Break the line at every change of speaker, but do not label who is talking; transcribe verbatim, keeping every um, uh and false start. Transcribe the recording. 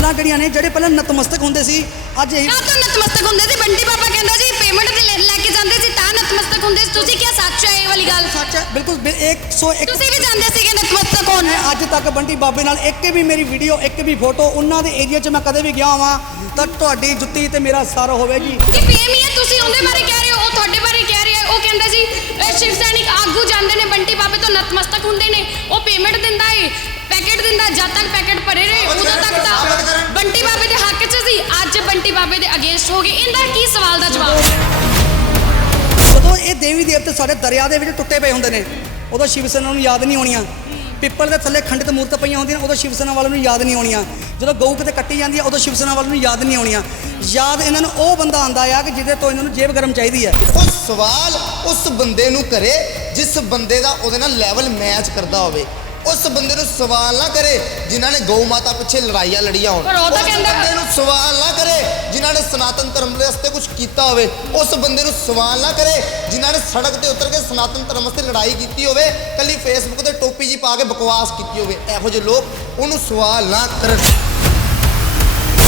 ਗੱਲਾਂ ਜਿਹੜੀਆਂ ਨੇ ਜਿਹੜੇ ਪਹਿਲਾਂ ਨਤਮਸਤਕ ਹੁੰਦੇ ਸੀ ਅੱਜ ਇਹ
ਕਾਹ ਤੋਂ ਨਤਮਸਤਕ ਹੁੰਦੇ ਸੀ? ਬੰਟੀ ਬਾਬਾ ਕਹਿੰਦਾ ਜੀ ਪੇਮੈਂਟ ਤੇ ਲੈ ਲੈ ਕੇ ਜਾਂਦੇ ਸੀ ਤਾਂ ਨਤਮਸਤਕ ਹੁੰਦੇ ਸੀ। ਤੁਸੀਂ ਕੀ ਸੱਚ ਹੈ ਇਹ ਵਾਲੀ ਗੱਲ?
ਸੱਚ ਹੈ ਬਿਲਕੁਲ ਇੱਕ ਸੌ ਇੱਕ।
ਤੁਸੀਂ ਵੀ ਜਾਂਦੇ ਸੀਗੇ ਨਤਮਸਤਕ ਹੋਣ?
ਮੈਂ ਅੱਜ ਤੱਕ ਬੰਟੀ ਬਾਬੇ ਨਾਲ ਇੱਕ ਵੀ ਮੇਰੀ ਵੀਡੀਓ ਇੱਕ ਵੀ ਫੋਟੋ ਉਹਨਾਂ ਦੇ ਏਰੀਆ 'ਚ ਮੈਂ ਕਦੇ ਵੀ ਗਿਆ ਹਾਂ ਤਾਂ ਤੁਹਾਡੀ ਜੁੱਤੀ ਤੇ ਮੇਰਾ ਸਰ ਹੋਵੇਗੀ।
ਕਿ ਫੇਮ ਹੀ ਹੈ, ਤੁਸੀਂ ਉਹਦੇ ਬਾਰੇ ਕਹਿ ਰਹੇ ਹੋ, ਉਹ ਤੁਹਾਡੇ ਬਾਰੇ ਕਹਿ ਰਿਹਾ। ਉਹ ਕਹਿੰਦਾ ਜੀ ਇਹ ਸ਼ਿਵ ਸੈਨਿਕ ਆਗੂ ਜਾਂਦੇ ਨੇ ਬੰਟੀ ਬਾਬੇ ਤੋਂ ਨਤਮਸਤਕ ਹੁੰਦੇ ਨੇ, ਉਹ ਪੇਮੈਂਟ ਦਿੰਦਾ ਏ, ਪੈਕੇਟ ਦਿੰਦਾ, ਜਦ ਤੱਕ ਪੈਕੇਟ ਭਰੇ ਰਹੇ ਉਦੋਂ ਤੱਕ ਤਾਂ ਬੰਟੀ ਬਾਬੇ ਦੇ ਹੱਕ 'ਚ ਸੀ। ਅੱਜ ਬੰਟੀ ਬਾਬੇ ਦੇ ਅਗੇਂਸਟ ਹੋ ਗਏ, ਇਹਦਾ ਕੀ ਸਵਾਲ ਦਾ ਜਵਾਬ?
ਜਦੋਂ ਇਹ ਦੇਵੀ ਦੇਵਤੇ ਸਾਡੇ ਦਰਿਆ ਦੇ ਵਿੱਚ ਟੁੱਟੇ ਪਏ ਹੁੰਦੇ ਨੇ ਉਦੋਂ ਸ਼ਿਵ ਸੈਨਾ ਨੂੰ ਯਾਦ ਨਹੀਂ ਆਉਣੀਆਂ। ਪਿੱਪਲ ਦੇ ਥੱਲੇ ਖੰਡਿਤ ਮੂਰਤ ਪਈਆਂ ਹੁੰਦੀਆਂ ਉਦੋਂ ਸ਼ਿਵ ਸੈਨਾ ਵਾਲਿਆਂ ਨੂੰ ਯਾਦ ਨਹੀਂ ਆਉਣੀਆਂ। ਜਦੋਂ ਗਊ ਕਿਤੇ ਕੱਟੀ ਜਾਂਦੀ ਹੈ ਉਦੋਂ ਸ਼ਿਵ ਸੈਨਾ ਵਾਲਿਆਂ ਨੂੰ ਯਾਦ ਨਹੀਂ ਆਉਣੀਆਂ। ਯਾਦ ਇਹਨਾਂ ਨੂੰ ਉਹ ਬੰਦਾ ਆਉਂਦਾ ਆ ਕਿ ਜਿਹਦੇ ਤੋਂ ਇਹਨਾਂ ਨੂੰ ਜੇਬ ਗਰਮ ਚਾਹੀਦੀ ਹੈ।
ਉਹ ਸਵਾਲ ਉਸ ਬੰਦੇ ਨੂੰ ਕਰੇ ਜਿਸ ਬੰਦੇ ਦਾ ਉਹਦੇ ਨਾਲ ਲੈਵਲ ਮੈਚ ਕਰਦਾ ਹੋਵੇ। ਉਸ ਬੰਦੇ ਨੂੰ ਸਵਾਲ ਨਾ ਕਰੇ ਜਿਨ੍ਹਾਂ ਨੇ ਗਊ ਮਾਤਾ ਪਿੱਛੇ ਲੜਾਈਆਂ ਲੜੀਆਂ ਹੋਣ।
ਪਰ ਉਹ ਤਾਂ
ਉਸ
ਕਹਿੰਦਾ-
ਬੰਦੇ ਨੂੰ ਸਵਾਲ ਨਾ ਕਰੇ ਜਿਨ੍ਹਾਂ ਨੇ ਸਨਾਤਨ ਧਰਮ ਦੇ ਵਾਸਤੇ ਕੁਝ ਕੀਤਾ ਹੋਵੇ। ਉਸ ਬੰਦੇ ਨੂੰ ਸਵਾਲ ਨਾ ਕਰੇ ਜਿਨ੍ਹਾਂ ਨੇ ਸੜਕ ਤੇ ਉਤਰ ਕੇ ਸਨਾਤਨ ਧਰਮ ਵਾਸਤੇ ਲੜਾਈ ਕੀਤੀ ਹੋਵੇ, ਕੱਲੀ ਫੇਸਬੁੱਕ ਤੇ ਟੋਪੀ ਜੀ ਪਾ ਕੇ ਬਕਵਾਸ ਕੀਤੀ ਹੋਵੇ। ਇਹੋ ਜਿਹੇ ਲੋਕ ਉਹਨੂੰ ਸਵਾਲ ਨਾ ਕਰਨ।